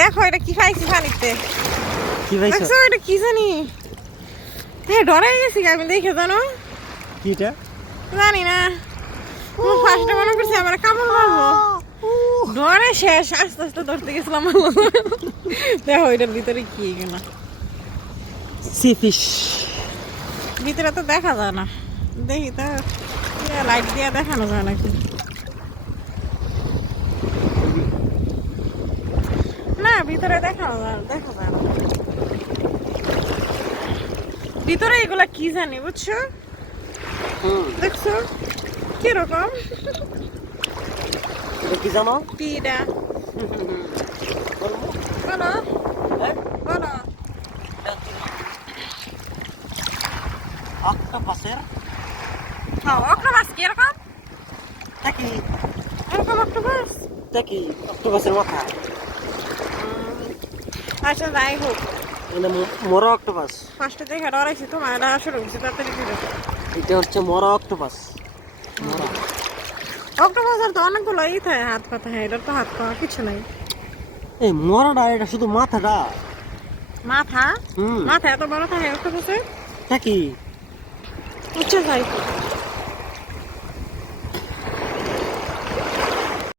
দেখো এটা কি খাইছি পানিতে। কি ভাইছো? দেখছো এটা কি জানি? হ্যাঁ ডরে গেছি আমি দেখে জানো। কিটা? জানি না। ফার্স্টে মনে করছি আমার কামড় মারবো। ডরে শেষ, আস্তে আস্তে ধরতে গেছিলাম। দেখো এটার ভিতরে কি কিনা। C fish. ভিতরে তো দেখা যায় না, দেখি তো লাইট দিয়ে দেখানো যায় নাকি। না ভিতরে দেখা যায় না। ভিতরে এগুলা কি জানি বুঝছো? দেখছো কিরকম? এটা কি জানো? কিটা বলো বলো। অক্টোপাসের হ্যাঁ অক্টোপাস কিরকম? দেখি এরকম অক্টোপাস? দেখি অক্টোপাসের মাথা। আচ্ছা যাই হোক, এটা মরা অক্টোপাস। ফার্স্টে দেখে ডরাইছি তোমার, এটা শুরু হচ্ছে তাড়াতাড়ি করে। এটা হচ্ছে মরা অক্টোপাস। মরা। অক্টোপাসের তো অনেকগুলো ই থাকে, হাত পা থাকে, এটার তো হাত পা কিছু নাই। এই মরাটা এটা শুধু মাথাটা। মাথা? হুম। মাথা এত বড় থাকে অক্টোপাসের? দেখি আচ্ছা যাই হোক।